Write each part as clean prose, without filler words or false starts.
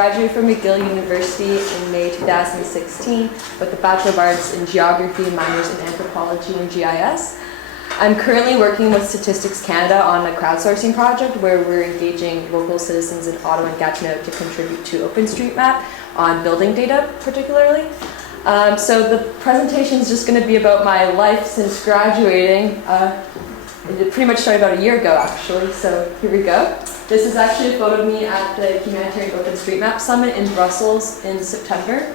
graduated from McGill University in May 2016 with a Bachelor of Arts in Geography and minors in Anthropology and GIS. I'm currently working with Statistics Canada on a crowdsourcing project where we're engaging local citizens in Ottawa and Gatineau to contribute to OpenStreetMap on building data particularly. So the presentation is just going to be about my life since graduating. It pretty much started about a year ago actually, so here we go. This is actually a photo of me at the Humanitarian OpenStreetMap Summit in Brussels in September.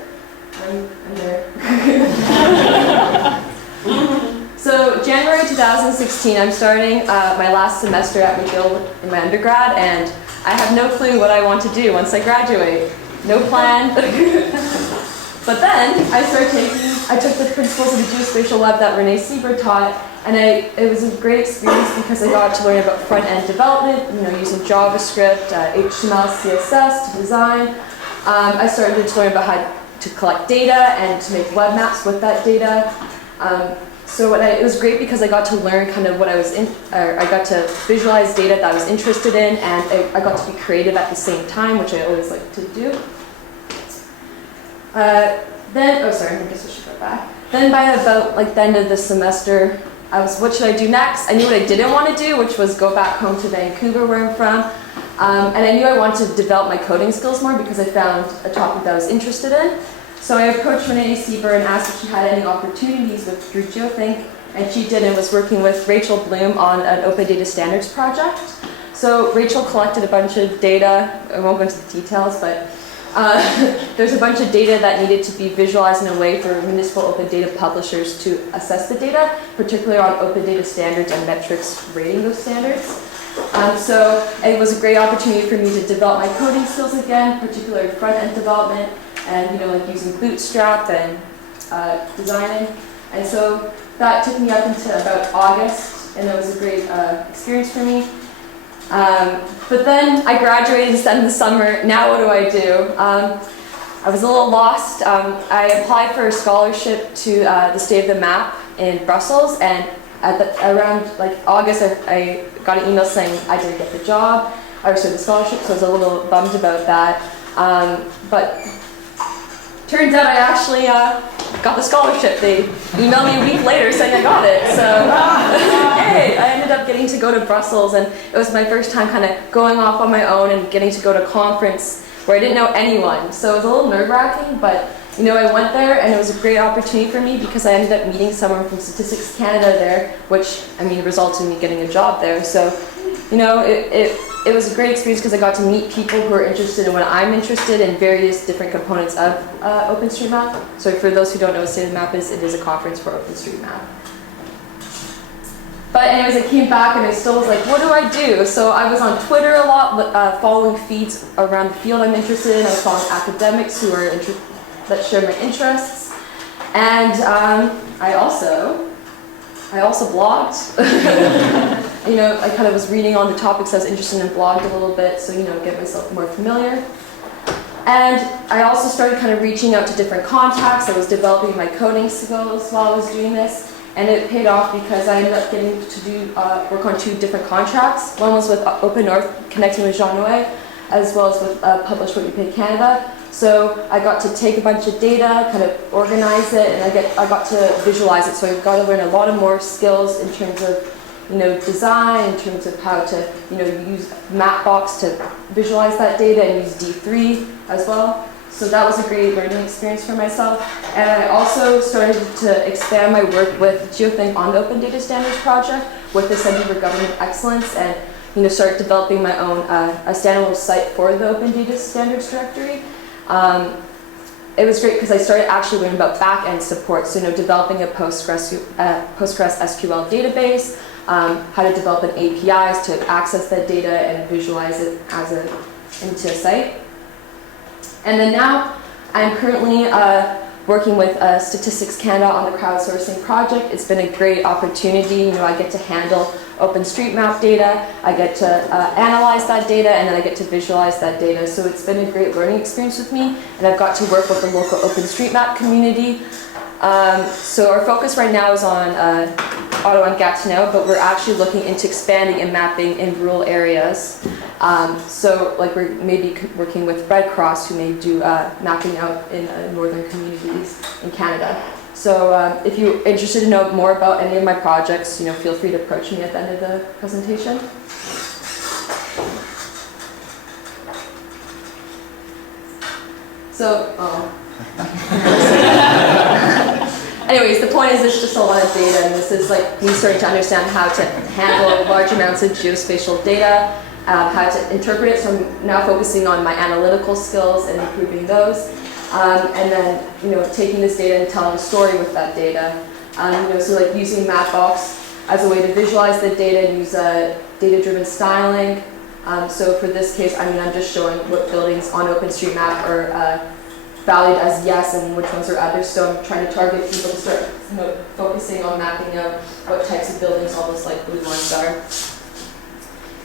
I'm there. So January 2016, I'm starting my last semester at McGill in my undergrad, and I have no clue what I want to do once I graduate. No plan. But then I took the principles of the Geospatial Web that Renee Sieber taught, and it was a great experience because I got to learn about front-end development, using JavaScript, HTML, CSS to design. I started to learn about how to collect data and to make web maps with that data. It was great because I got to learn kind of what I was in, or I got to visualize data that I was interested in, and I got to be creative at the same time, which I always like to do. I guess I should go back. Then by about the end of the semester, what should I do next? I knew what I didn't want to do, which was go back home to Vancouver, where I'm from. And I knew I wanted to develop my coding skills more because I found a topic that I was interested in. So I approached Renee Sieber and asked if she had any opportunities through Geothink, and she did, and was working with Rachel Bloom on an Open Data Standards project. So Rachel collected a bunch of data. I won't go into the details, but there's a bunch of data that needed to be visualized in a way for municipal open data publishers to assess the data, particularly on open data standards and metrics rating those standards. So it was a great opportunity for me to develop my coding skills again, particularly front-end development and using Bootstrap and designing. And so that took me up into about August, and it was a great experience for me. But then I graduated instead in the summer. Now what do I do? I was a little lost. I applied for a scholarship to the State of the Map in Brussels, and around August I got an email saying I didn't get the job, or the scholarship, so I was a little bummed about that. But turns out I actually got the scholarship. They emailed me a week later saying I got it. So hey, I ended up getting to go to Brussels, and it was my first time kind of going off on my own and getting to go to a conference where I didn't know anyone. So it was a little nerve-wracking, but I went there, and it was a great opportunity for me because I ended up meeting someone from Statistics Canada there, which resulted in me getting a job there. So it was a great experience because I got to meet people who are interested in what I'm interested in, various different components of OpenStreetMap. So for those who don't know what State of the Map is, it is a conference for OpenStreetMap. But anyways, I came back and I still was like, what do I do? So I was on Twitter a lot, following feeds around the field I'm interested in. I was following academics who are that share my interests. And I also blogged. I kind of was reading on the topics I was interested in and blogged a little bit, so get myself more familiar. And I also started kind of reaching out to different contacts. I was developing my coding skills while I was doing this, and it paid off because I ended up getting to do work on 2 different contracts. One was with Open North, connecting with Jean Noué, as well as with Publish What You Pay Canada. So I got to take a bunch of data, kind of organize it, and I got to visualize it. So I got to learn a lot of more skills in terms of design, in terms of how to use Mapbox to visualize that data, and use D3 as well. So that was a great learning experience for myself. And I also started to expand my work with Geothink on the Open Data Standards project with the Center for Government Excellence, and start developing my own a standalone site for the Open Data Standards directory. It was great because I started actually learning about back-end support, so developing a Postgres SQL database, how to develop an APIs to access that data and visualize it into a site. And then now I'm currently working with Statistics Canada on the crowdsourcing project. It's been a great opportunity. I get to handle OpenStreetMap data, I get to analyze that data, and then I get to visualize that data. So it's been a great learning experience with me, and I've got to work with the local OpenStreetMap community. So our focus right now is on Ottawa and Gatineau, but we're actually looking into expanding and mapping in rural areas. So like we're maybe working with Red Cross, who may do mapping out in northern communities in Canada. So if you're interested to know more about any of my projects, feel free to approach me at the end of the presentation. So, anyways, the point is it's just a lot of data, and this is like me starting to understand how to handle large amounts of geospatial data, how to interpret it. So I'm now focusing on my analytical skills and improving those, and then taking this data and telling a story with that data. So like using Mapbox as a way to visualize the data and use data-driven styling. So for this case, I'm just showing what buildings on OpenStreetMap are valued as yes and which ones are others. So I'm trying to target people to start focusing on mapping out what types of buildings all those light blue ones are.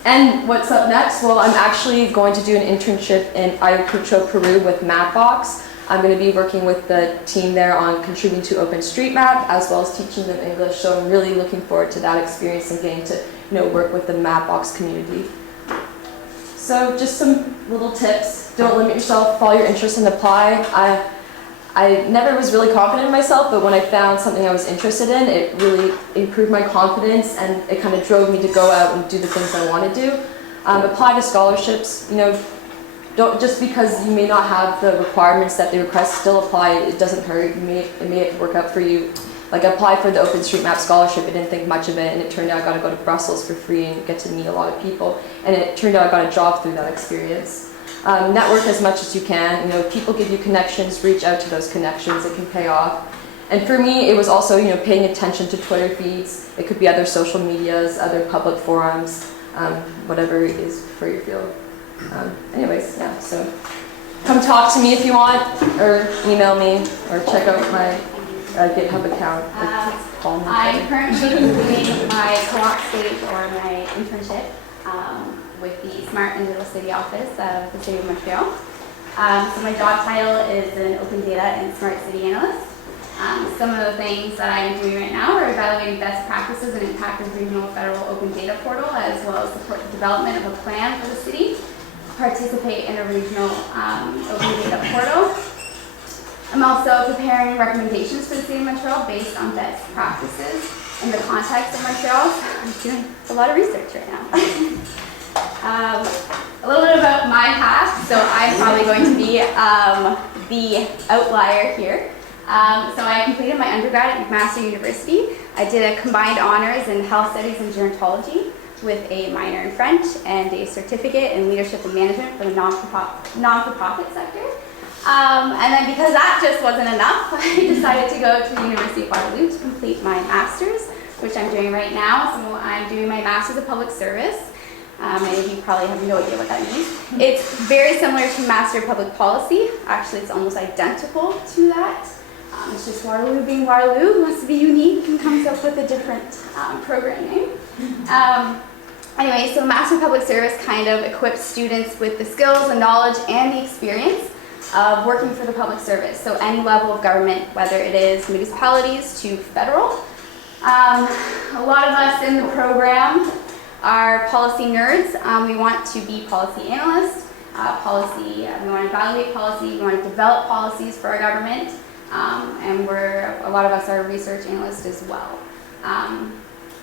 And what's up next? Well, I'm actually going to do an internship in Ayacucho, Peru with Mapbox. I'm going to be working with the team there on contributing to OpenStreetMap as well as teaching them English. So I'm really looking forward to that experience and getting to work with the Mapbox community. So just some little tips. Don't limit yourself, follow your interests and apply. I never was really confident in myself, but when I found something I was interested in, it really improved my confidence and it kind of drove me to go out and do the things I want to do. Apply to scholarships. Don't, just because you may not have the requirements that they request, still apply. It doesn't hurt. It may work out for you. Like I applied for the OpenStreetMap scholarship, I didn't think much of it, and it turned out I got to go to Brussels for free and get to meet a lot of people. And it turned out I got a job through that experience. Network as much as you can. People give you connections, reach out to those connections, it can pay off. And for me, it was also paying attention to Twitter feeds. It could be other social medias, other public forums, whatever it is for your field. Anyways, yeah, so come talk to me if you want, or email me, or check out my GitHub account. I'm currently completing my co-op stage or my internship with the Smart and Digital City Office of the City of Montreal. So my job title is an Open Data and Smart City Analyst. Some of the things that I'm doing right now are evaluating best practices and impact of regional federal open data portal, as well as support the development of a plan for the city, participate in a regional open data portal. I'm also preparing recommendations for the City of Montreal based on best practices in the context of Montreal. So I'm doing a lot of research right now. A little bit about my past. So I'm probably going to be the outlier here. So I completed my undergrad at McGill University. I did a combined honors in health studies and gerontology with a minor in French and a certificate in leadership and management for the non-for-profit sector. And then because that just wasn't enough, I decided to go to the University of Waterloo to complete my master's, which I'm doing right now. So I'm doing my master's of public service. Many of you probably have no idea what that means. It's very similar to Master of Public Policy. Actually, it's almost identical to that. It's just Waterloo being Waterloo, wants to be unique and comes up with a different program name. Anyway, so Master of Public Service kind of equips students with the skills, the knowledge, and the experience of working for the public service. So any level of government, whether it is municipalities to federal. A lot of us in the program are policy nerds. We want to be policy analysts. We want to evaluate policy, we want to develop policies for our government. And a lot of us are research analysts as well.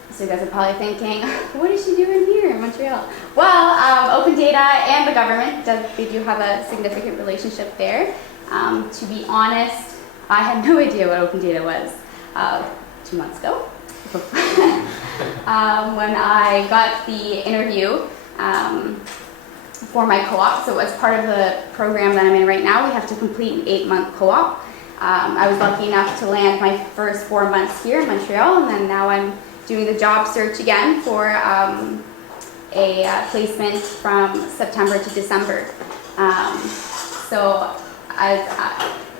So you guys are probably thinking, what is she doing here in Montreal? Well, open data and the government, they do have a significant relationship there. To be honest, I had no idea what open data was 2 months ago. When I got the interview for my co-op, so as part of the program that I'm in right now, we have to complete an 8-month co-op. I was lucky enough to land my first 4 months here in Montreal, and then now I'm doing the job search again for a placement from September to December. So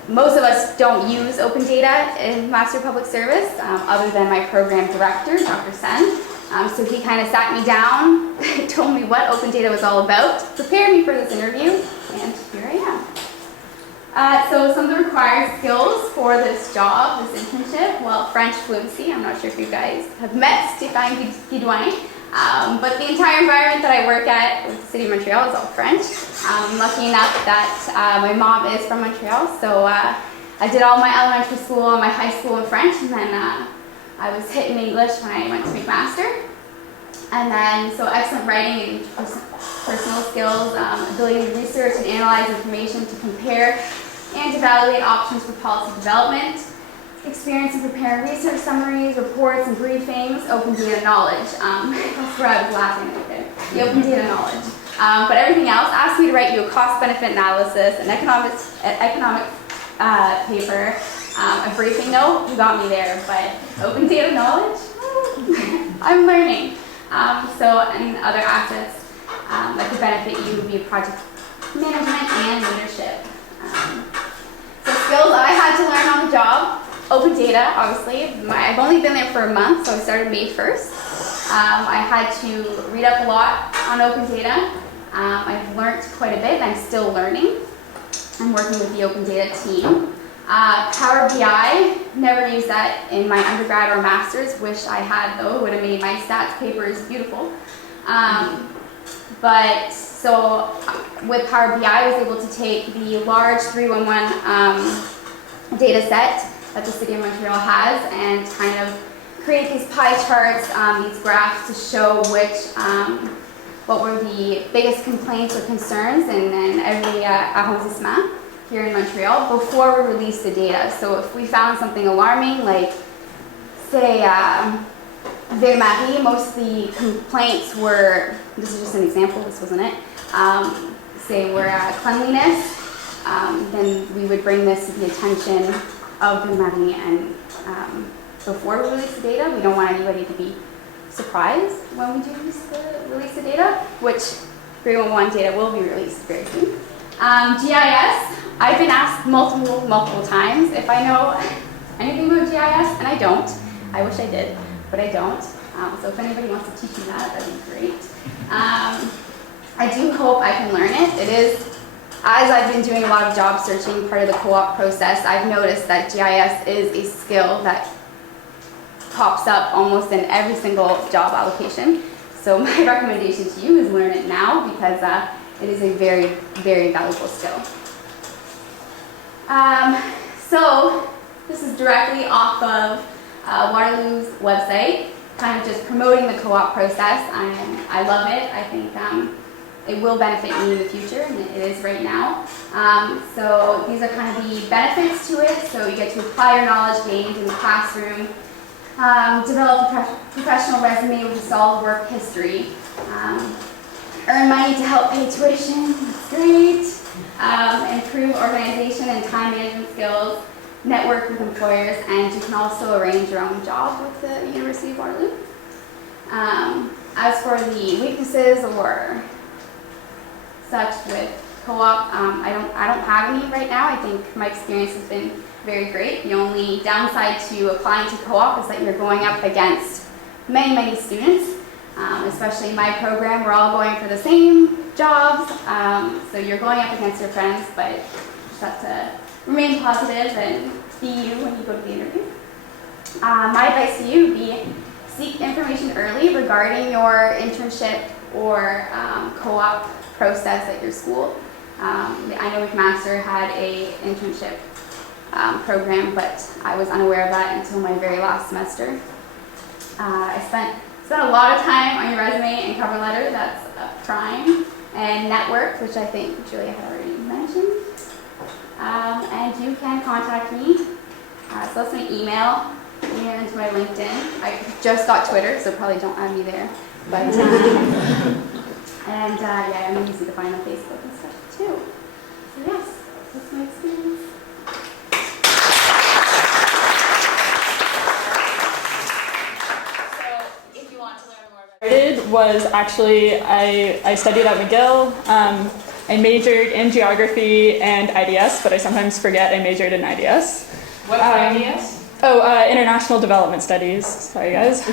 most of us don't use open data in Master Public Service, other than my program director, Dr. Sen. So he kind of sat me down, told me what open data was all about, prepared me for this interview, and here I am. So some of the required skills for this job, this internship, well, French fluency. I'm not sure if you guys have met Stéphane Guidouin. But the entire environment that I work at with the City of Montreal is all French. I'm lucky enough that my mom is from Montreal, so I did all my elementary school and my high school in French, and then I was hit in English when I went to McMaster. And then, so excellent writing and personal skills, ability to research and analyze information to compare and evaluate options for policy development, experience in preparing research summaries, reports, and briefings, open data knowledge. That's where I was laughing at there, the open data knowledge. But everything else, asked me to write you a cost-benefit analysis, an economic paper, a briefing note, you got me there, but open data knowledge, I'm learning. And other assets that could benefit you would be project management and leadership. So skills I had to learn on the job, open data, obviously. I've only been there for a month, so I started May 1st. I had to read up a lot on open data. I've learned quite a bit, and I'm still learning. I'm working with the open data team. Power BI, never used that in my undergrad or master's. Wish I had though, would have made my stats papers beautiful. But so with Power BI, I was able to take the large 311 data set that the City of Montreal has and kind of create these pie charts, these graphs to show what were the biggest complaints or concerns in every arrondissement here in Montreal before we release the data. So if we found something alarming, like say Ville-Marie, most of the complaints were, this is just an example, this wasn't it, say were cleanliness, then we would bring this to the attention of Ville-Marie, and before we release the data, we don't want anybody to be surprised when we do release the data, which 311 data will be released very soon. GIS, I've been asked multiple times if I know anything about GIS, and I don't. I wish I did, but I don't. So if anybody wants to teach me that, that'd be great. I do hope I can learn it. It is, as I've been doing a lot of job searching, part of the co-op process, I've noticed that GIS is a skill that pops up almost in every single job application. So my recommendation to you is learn it now, because it is a very, very valuable skill. So this is directly off of Waterloo's website, kind of just promoting the co-op process. I love it. I think it will benefit me in the future, and it is right now. So these are kind of the benefits to it. So you get to apply your knowledge gained in the classroom, develop a professional resume with a solid work history, earn money to help pay tuition, that's great, improve organization and time management skills, network with employers, and you can also arrange your own job with the University of Waterloo. As for the weaknesses or such with co-op, I don't have any right now. I think my experience has been very great. The only downside to applying to co-op is that you're going up against many students, especially in my program. We're all going for the same jobs, so you're going up against your friends, but you just have to remain positive and be you when you go to the interview. My advice to you would be seek information early regarding your internship or co-op process at your school. I know McMaster had a internship program, but I was unaware of that until my very last semester. I spent a lot of time on your resume and cover letter. That's prime, and network, which I think Julia had already mentioned. And you can contact me. So that's my email and my LinkedIn. I just got Twitter, so probably don't add me there. But yeah, I'm easy to find on Facebook and stuff too. So yes, that's my experience. Was actually, I studied at McGill. I majored in geography and IDS, but I sometimes forget I majored in IDS. What's IDS? International Development Studies. Sorry, guys.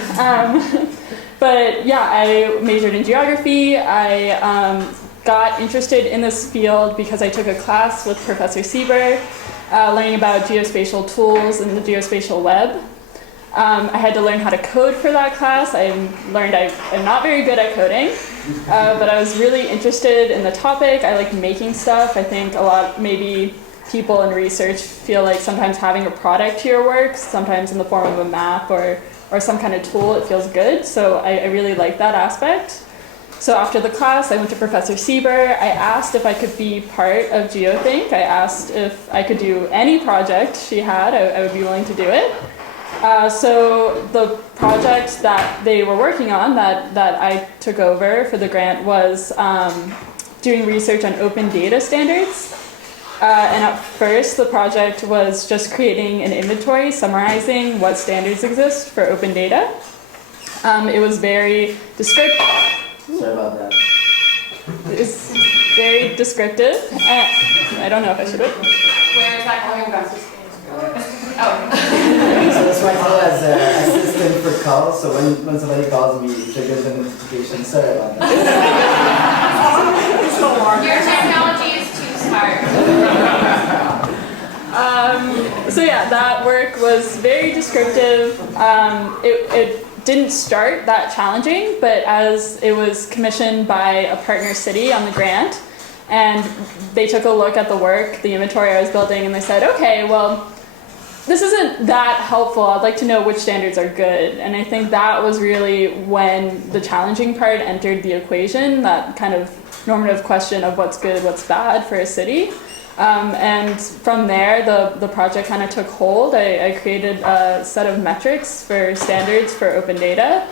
But yeah, I majored in geography. I got interested in this field because I took a class with Professor Sieber, learning about geospatial tools and the geospatial web. I had to learn how to code for that class. I learned I'm not very good at coding, but I was really interested in the topic. I like making stuff. I think a lot, maybe people in research feel like sometimes having a product to your work, sometimes in the form of a map or some kind of tool, it feels good. So I really like that aspect. So after the class, I went to Professor Sieber. I asked if I could be part of Geothink. I asked if I could do any project she had. I would be willing to do it. So the project that they were working on that I took over for the grant was doing research on open data standards. And at first, the project was just creating an inventory summarizing what standards exist for open data. It was very descriptive. Sorry about that. It's very descriptive. I don't know if I should have. Where is that coming from? So this might go as an assistant for calls, so when somebody calls me, it triggers a notification. Sorry about that. Your technology is too smart. So yeah, that work was very descriptive. It didn't start that challenging, but as it was commissioned by a partner city on the grant, and they took a look at the work, the inventory I was building, and they said, okay, well, this isn't that helpful. I'd like to know which standards are good. And I think that was really when the challenging part entered the equation, that kind of normative question of what's good, what's bad for a city. And from there, the project kind of took hold. I created a set of metrics for standards for open data,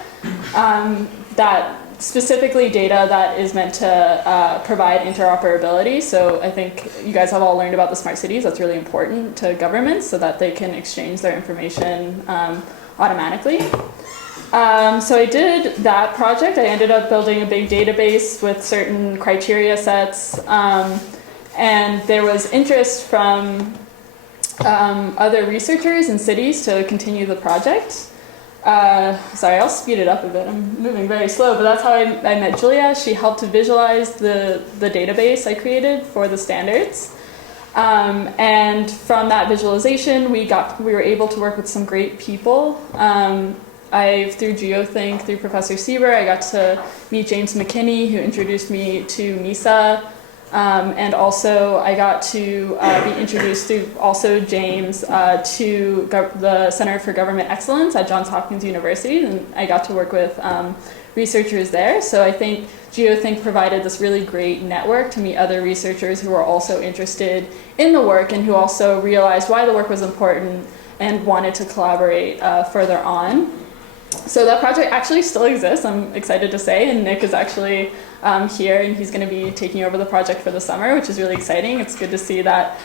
that specifically data that is meant to provide interoperability. So I think you guys have all learned about the smart cities. That's really important to governments so that they can exchange their information automatically. So I did that project. I ended up building a big database with certain criteria sets. And there was interest from other researchers and cities to continue the project. Sorry, I'll speed it up a bit. I'm moving very slow, but that's how I met Julia. She helped to visualize the database I created for the standards. And from that visualization, we were able to work with some great people. Through Geothink, through Professor Sieber, I got to meet James McKinney, who introduced me to MISA. And also I got to be introduced through also James to the Center for Government Excellence at Johns Hopkins University, and I got to work with researchers there. So I think Geothink provided this really great network to meet other researchers who were also interested in the work and who also realized why the work was important and wanted to collaborate further on. So that project actually still exists, I'm excited to say, and Nick is actually here, and he's going to be taking over the project for the summer, which is really exciting. It's good to see that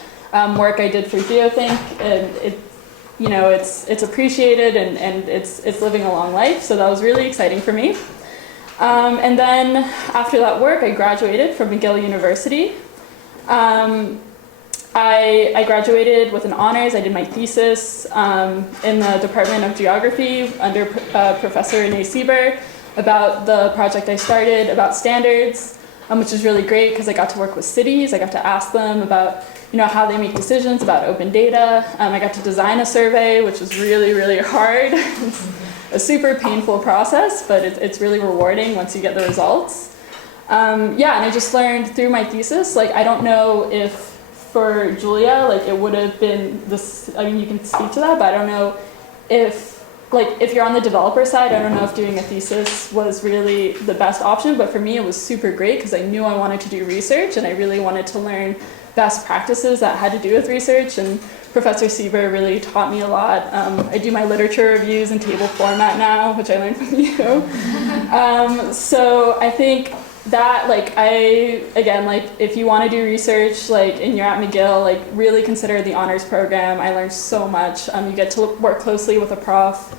work I did for Geothink, and it's appreciated and it's living a long life. So that was really exciting for me. And then after that work, I graduated from McGill University. I graduated with an honors. I did my thesis in the Department of Geography under Professor Renee Sieber about the project I started about standards, which is really great because I got to work with cities. I got to ask them about how they make decisions about open data. I got to design a survey, which was really, really hard. It's a super painful process, but it's really rewarding once you get the results. And I just learned through my thesis, I don't know if for Julia, it would have been this, you can speak to that, but I don't know if you're on the developer side, I don't know if doing a thesis was really the best option, but for me it was super great because I knew I wanted to do research and I really wanted to learn best practices that had to do with research, and Professor Sieber really taught me a lot. I do my literature reviews in table format now, which I learned from you. So I think that, if you want to do research, and you're at McGill, really consider the honors program. I learned so much. You get to work closely with a prof.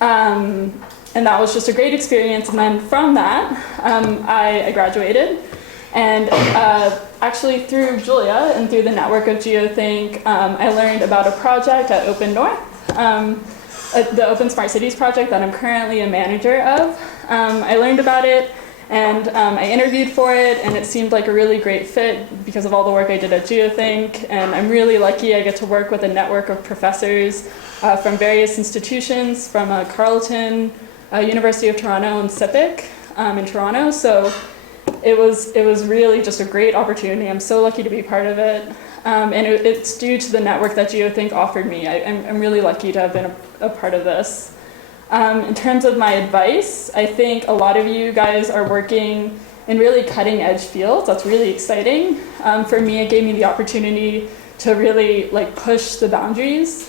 And that was just a great experience. And then from that, I graduated. And actually through Julia and through the network of Geothink, I learned about a project at Open North, the Open Smart Cities project that I'm currently a manager of. I learned about it. And I interviewed for it, and it seemed like a really great fit because of all the work I did at Geothink. And I'm really lucky I get to work with a network of professors from various institutions, from Carleton, University of Toronto, and SIPC in Toronto. So it was really just a great opportunity. I'm so lucky to be part of it. And it's due to the network that Geothink offered me. I'm really lucky to have been a part of this. In terms of my advice, I think a lot of you guys are working in really cutting edge fields. That's really exciting. For me, it gave me the opportunity to really push the boundaries,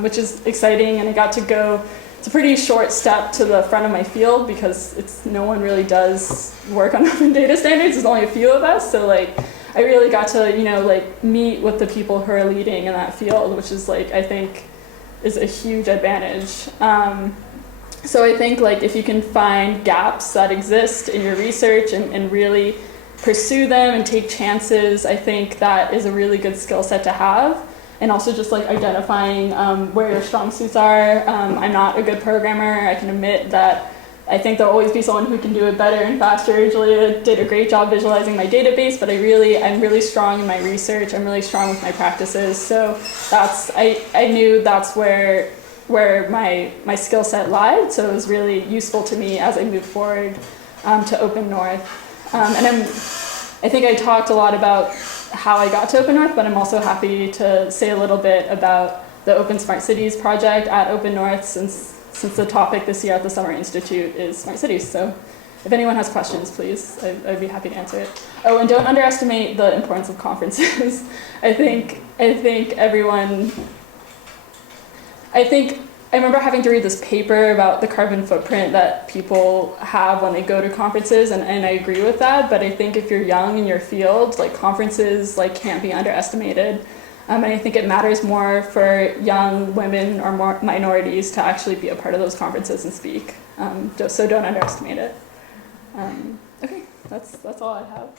which is exciting, and I got to go. It's a pretty short step to the front of my field because no one really does work on open data standards. There's only a few of us, so I really got to meet with the people who are leading in that field, which is I think is a huge advantage. So I think if you can find gaps that exist in your research and really pursue them and take chances, I think that is a really good skill set to have. And also just identifying where your strong suits are. I'm not a good programmer. I can admit that I think there'll always be someone who can do it better and faster. Julia did a great job visualizing my database, but I'm really strong in my research. I'm really strong with my practices. So I knew that's where my skill set lied. So it was really useful to me as I moved forward to Open North. And I think I talked a lot about how I got to Open North, but I'm also happy to say a little bit about the Open Smart Cities project at Open North since the topic this year at the Summer Institute is Smart Cities. So if anyone has questions, please, I'd be happy to answer it. Oh, and don't underestimate the importance of conferences. I remember having to read this paper about the carbon footprint that people have when they go to conferences, and I agree with that, but I think if you're young in your field, conferences can't be underestimated. And I think it matters more for young women or more minorities to actually be a part of those conferences and speak. So don't underestimate it. Okay, that's all I have.